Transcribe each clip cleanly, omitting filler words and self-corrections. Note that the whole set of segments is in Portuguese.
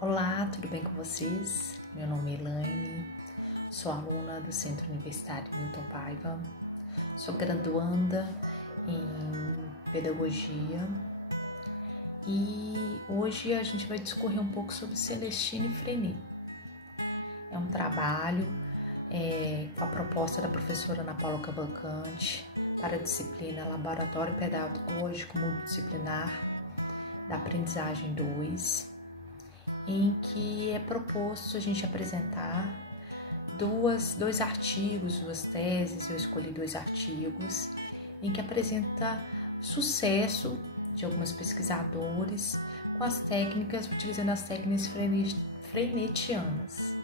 Olá, tudo bem com vocês? Meu nome é Elaine, sou aluna do Centro Universitário Newton Paiva, sou graduanda em Pedagogia e hoje a gente vai discorrer um pouco sobre Celestine Freinet. É um trabalho com a proposta da professora Ana Paula Cavalcante para a disciplina Laboratório Pedagógico Multidisciplinar da Aprendizagem 2, em que é proposto a gente apresentar dois artigos, duas teses. Eu escolhi 2 artigos, em que apresenta sucesso de alguns pesquisadores com as técnicas, utilizando as técnicas freinetianas.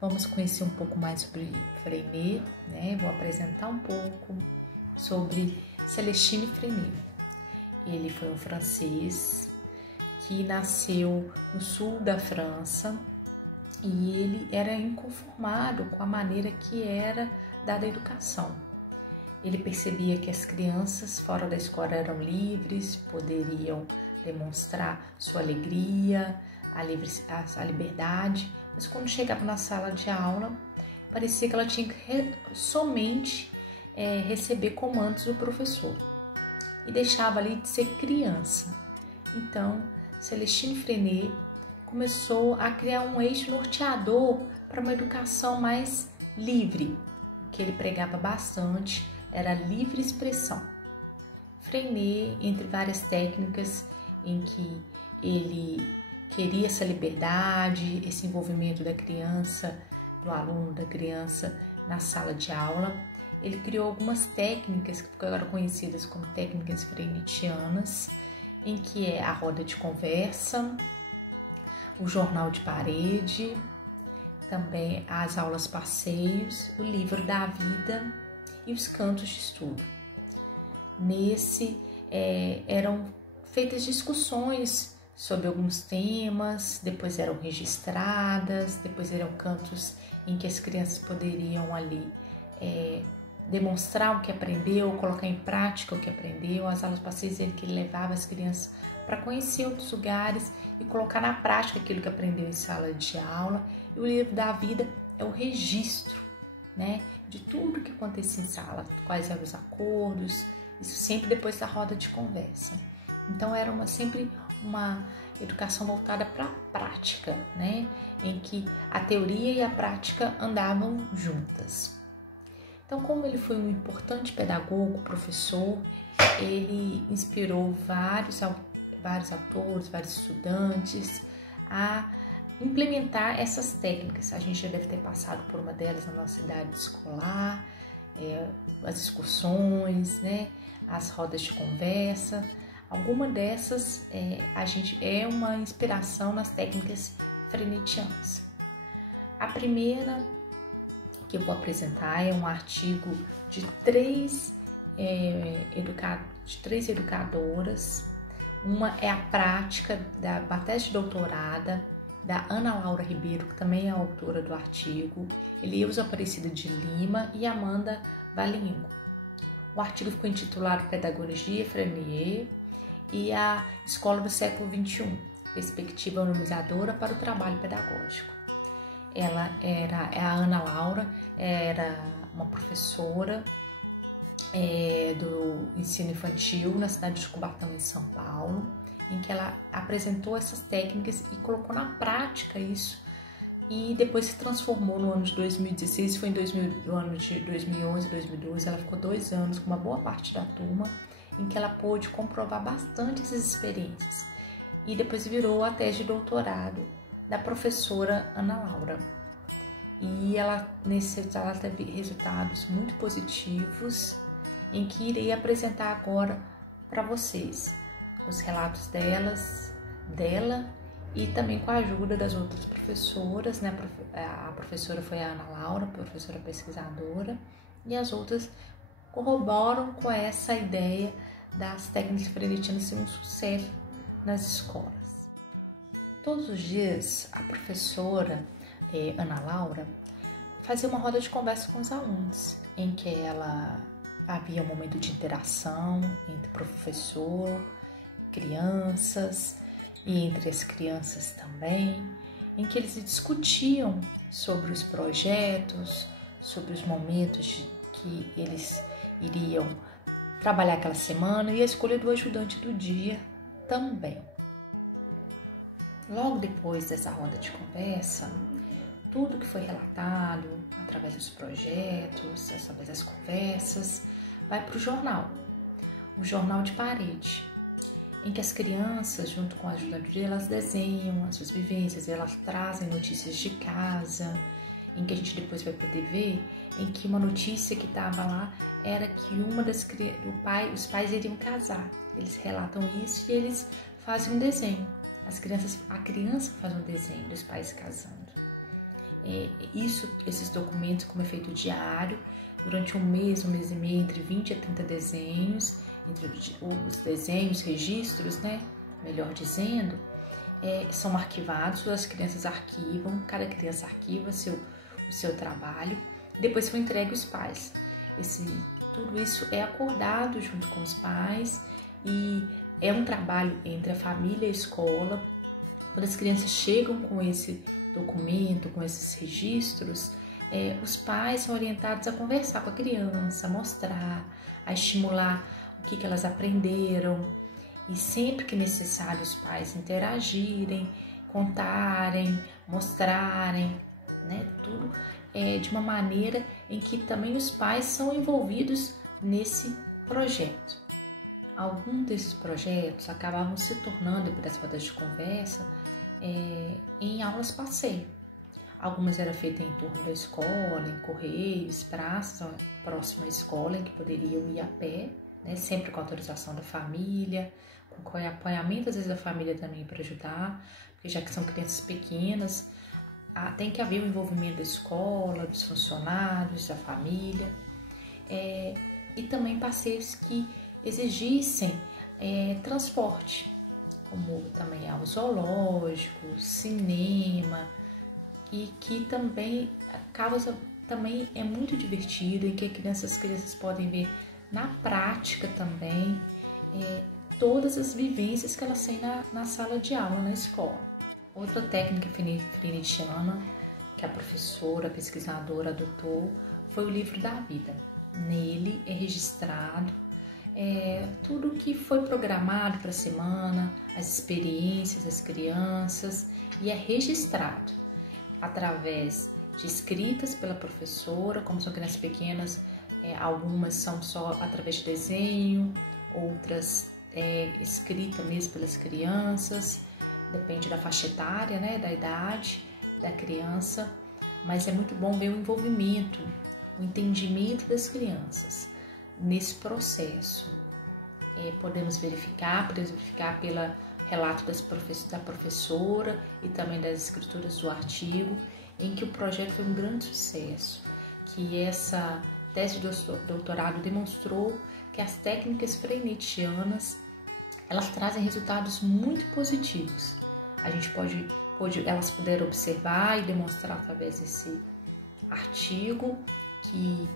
Vamos conhecer um pouco mais sobre Freinet, né? Vou apresentar um pouco sobre Celestine Freinet. Ele foi um francês que nasceu no sul da França e ele era inconformado com a maneira que era dada a educação. Ele percebia que as crianças fora da escola eram livres, poderiam demonstrar sua alegria, a liberdade, mas quando chegava na sala de aula, parecia que ela tinha que somente receber comandos do professor e deixava ali de ser criança. Então, Celestine Freinet começou a criar um eixo norteador para uma educação mais livre. O que ele pregava bastante era a livre expressão. Freinet, entre várias técnicas em que ele queria essa liberdade, esse envolvimento da criança, do aluno, da criança na sala de aula, ele criou algumas técnicas que ficaram conhecidas como técnicas freinetianas, em que é a roda de conversa, o jornal de parede, também as aulas passeios, o livro da vida e os cantos de estudo. Nesse eram feitas discussões sobre alguns temas, depois eram registradas, depois eram cantos em que as crianças poderiam ali demonstrar o que aprendeu, colocar em prática o que aprendeu. As aulas passeios ele que levava as crianças para conhecer outros lugares e colocar na prática aquilo que aprendeu em sala de aula. E o livro da vida é o registro, né, de tudo que acontecia em sala, quais eram os acordos, isso sempre depois da roda de conversa. Então era sempre uma educação voltada para a prática, né, em que a teoria e a prática andavam juntas. Então, como ele foi um importante pedagogo, professor, ele inspirou vários autores, vários estudantes a implementar essas técnicas. A gente já deve ter passado por uma delas na nossa idade escolar, as excursões, né, as rodas de conversa. Alguma dessas é uma inspiração nas técnicas freinetianas. A primeira que eu vou apresentar é um artigo de três educadoras. Uma é a prática da tese de doutorada da Ana Laura Ribeiro, que também é autora do artigo, Eleusa Aparecida de Lima e Amanda Valingo. O artigo ficou intitulado Pedagogia Freinet e a Escola do Século XXI, Perspectiva Humanizadora para o Trabalho Pedagógico. A Ana Laura era uma professora do ensino infantil na cidade de Cubatão, em São Paulo, em que ela apresentou essas técnicas e colocou na prática isso, e depois se transformou no ano de 2016, foi no ano de 2011, 2012, ela ficou 2 anos com uma boa parte da turma, em que ela pôde comprovar bastante essas experiências, e depois virou a tese de doutorado da professora Ana Laura. E ela teve resultados muito positivos, em que irei apresentar agora para vocês os relatos dela e também com a ajuda das outras professoras, né? A professora foi a Ana Laura, professora pesquisadora, e as outras corroboram com essa ideia das técnicas freinetianas ser um sucesso nas escolas. Todos os dias, a professora Ana Laura fazia uma roda de conversa com os alunos, em que havia um momento de interação entre professor, crianças, e entre as crianças também, em que eles discutiam sobre os projetos, sobre os momentos que eles iriam trabalhar aquela semana e a escolha do ajudante do dia também. Logo depois dessa roda de conversa, tudo que foi relatado através dos projetos, através das conversas, vai para o jornal de parede, em que as crianças, junto com a ajudante do dia, elas desenham as suas vivências, elas trazem notícias de casa, em que a gente depois vai poder ver, em que uma notícia que estava lá era que os pais iriam casar. Eles relatam isso e eles fazem um desenho. A criança faz um desenho dos pais casando. Esses documentos, como é feito diário, durante um mês e meio, entre 20 a 30 desenhos, entre os desenhos, registros, né? Melhor dizendo, são arquivados, as crianças arquivam, cada criança arquiva o seu trabalho, depois foi entregue aos pais. Tudo isso é acordado junto com os pais e é um trabalho entre a família e a escola. Quando as crianças chegam com esse documento, com esses registros, os pais são orientados a conversar com a criança, a mostrar, a estimular o que elas aprenderam. E sempre que necessário, os pais interagirem, contarem, mostrarem, né? Tudo de uma maneira em que também os pais são envolvidos nesse projeto. Alguns desses projetos acabavam se tornando, depois das rodas de conversa, em aulas passeio. Algumas eram feitas em torno da escola, em correios, praças próxima à escola, em que poderiam ir a pé, né, sempre com autorização da família, com acompanhamento às vezes da família também para ajudar, porque já que são crianças pequenas, tem que haver o envolvimento da escola, dos funcionários, da família, e também passeios que exigissem transporte, como também ao zoológico, cinema, e que também também é muito divertido, em que as crianças podem ver na prática também todas as vivências que elas têm na sala de aula, na escola. Outra técnica freireana que a professora, a pesquisadora adotou foi o livro da vida. Nele é registrado tudo que foi programado para a semana, as experiências das crianças, e é registrado através de escritas pela professora, como são crianças pequenas, algumas são só através de desenho, outras escrita mesmo pelas crianças, depende da faixa etária, né, da idade da criança, mas é muito bom ver o envolvimento, o entendimento das crianças nesse processo. Podemos verificar pelo relato da professora e também das escrituras do artigo, em que o projeto foi um grande sucesso, que essa tese de doutorado demonstrou que as técnicas freireanianas, elas trazem resultados muito positivos. Elas puderam observar e demonstrar através desse artigo que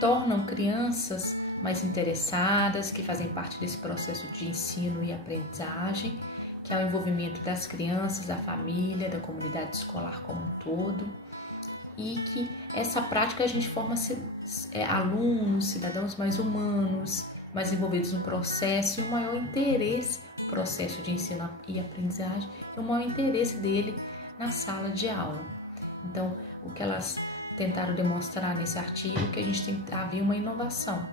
tornam crianças mais interessadas, que fazem parte desse processo de ensino e aprendizagem, que é o envolvimento das crianças, da família, da comunidade escolar como um todo, e que essa prática a gente forma alunos, cidadãos mais humanos, mais envolvidos no processo, e o maior interesse no processo de ensino e aprendizagem, e o maior interesse dele na sala de aula. Então, o que elas tentaram demonstrar nesse artigo é que a gente tem que haver uma inovação.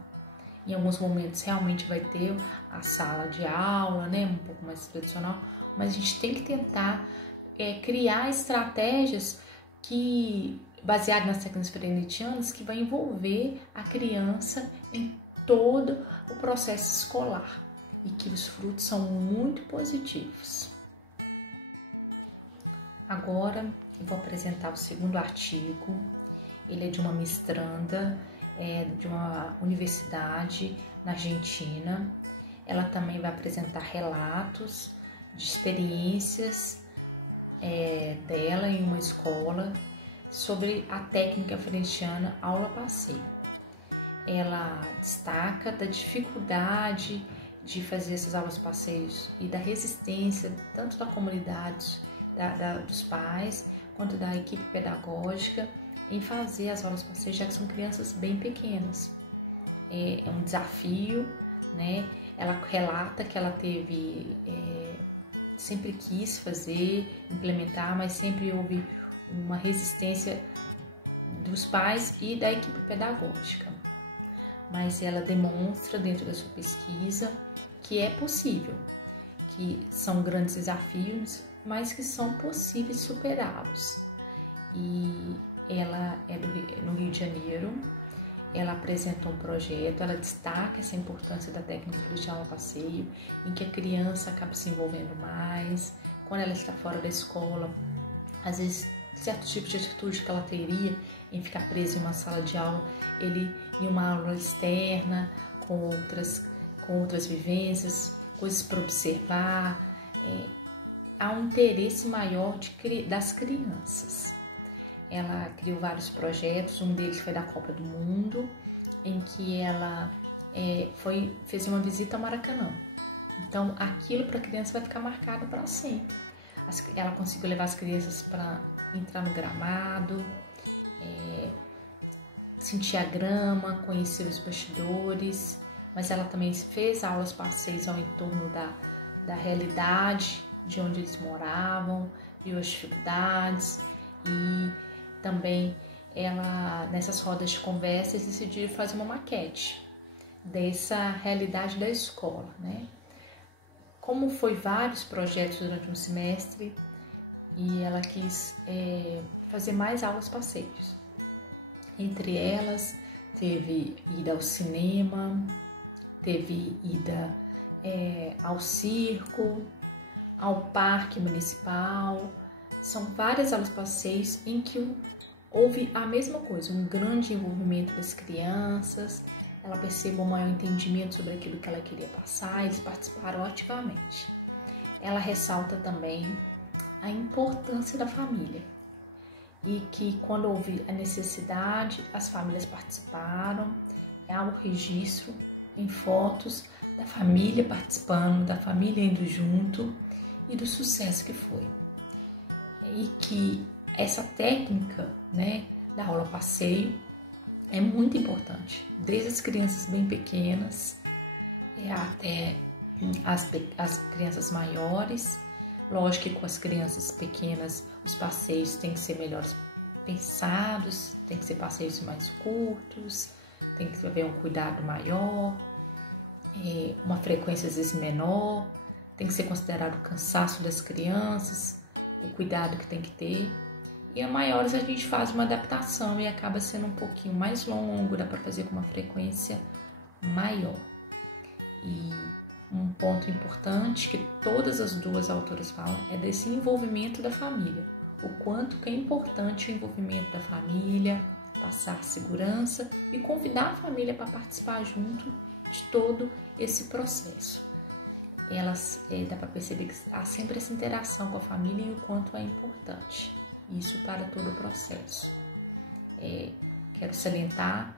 Em alguns momentos realmente vai ter a sala de aula, né, um pouco mais tradicional, mas a gente tem que tentar criar estratégias baseadas nas técnicas freireanianas, que vai envolver a criança em todo o processo escolar e que os frutos são muito positivos. Agora eu vou apresentar o segundo artigo. Ele é de uma mestranda de uma universidade na Argentina. Ela também vai apresentar relatos de experiências dela em uma escola sobre a técnica freireana aula-passeio. Ela destaca da dificuldade de fazer essas aulas passeios e da resistência tanto da comunidade, dos pais, quanto da equipe pedagógica em fazer as aulas passeios, já que são crianças bem pequenas. É um desafio, né? Ela relata que ela teve, sempre quis fazer, implementar, mas sempre houve uma resistência dos pais e da equipe pedagógica. Mas ela demonstra dentro da sua pesquisa que é possível, que são grandes desafios, mas que são possíveis superá-los. E ela é no Rio de Janeiro, ela apresenta um projeto, ela destaca essa importância da técnica de aula passeio, em que a criança acaba se envolvendo mais, quando ela está fora da escola, às vezes certo tipo de atitude que ela teria em ficar presa em uma sala de aula, ele em uma aula externa, com outras vivências, coisas para observar, há um interesse maior das crianças. Ela criou vários projetos, um deles foi da Copa do Mundo, em que ela fez uma visita ao Maracanã. Então, aquilo para a criança vai ficar marcado para sempre. Ela conseguiu levar as crianças para entrar no gramado, sentir a grama, conhecer os bastidores, mas ela também fez aulas passeios ao entorno da realidade de onde eles moravam, viu as dificuldades, e também ela, nessas rodas de conversa, decidiu fazer uma maquete dessa realidade da escola, né? Como foi vários projetos durante um semestre, e ela quis fazer mais aulas passeios. Entre elas, teve ida ao cinema, teve ida ao circo, ao parque municipal. São várias aulas passeios em que houve a mesma coisa, um grande envolvimento das crianças, ela percebeu um maior entendimento sobre aquilo que ela queria passar, eles participaram ativamente. Ela ressalta também a importância da família e que quando houve a necessidade, as famílias participaram, há o registro em fotos da família participando, da família indo junto e do sucesso que foi. E que essa técnica, né, da aula passeio é muito importante, desde as crianças bem pequenas até as crianças maiores. Lógico que com as crianças pequenas os passeios têm que ser melhores pensados, tem que ser passeios mais curtos, tem que haver um cuidado maior, uma frequência às vezes menor, tem que ser considerado o cansaço das crianças, o cuidado que tem que ter. E a maiores a gente faz uma adaptação e acaba sendo um pouquinho mais longo, dá para fazer com uma frequência maior. E um ponto importante que todas as duas autoras falam é desse envolvimento da família, o quanto que é importante o envolvimento da família, passar segurança e convidar a família para participar junto de todo esse processo. Dá para perceber que há sempre essa interação com a família e o quanto é importante. Isso para todo o processo. Quero salientar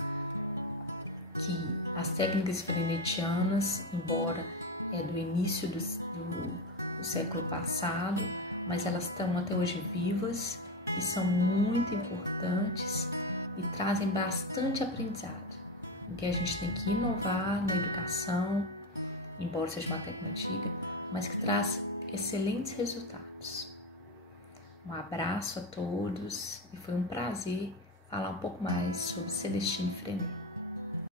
que as técnicas frenetianas, embora do início do século passado, mas elas estão até hoje vivas e são muito importantes e trazem bastante aprendizado, em que a gente tem que inovar na educação, embora seja uma técnica antiga, mas que traz excelentes resultados. Um abraço a todos e foi um prazer falar um pouco mais sobre Celestine Freinet.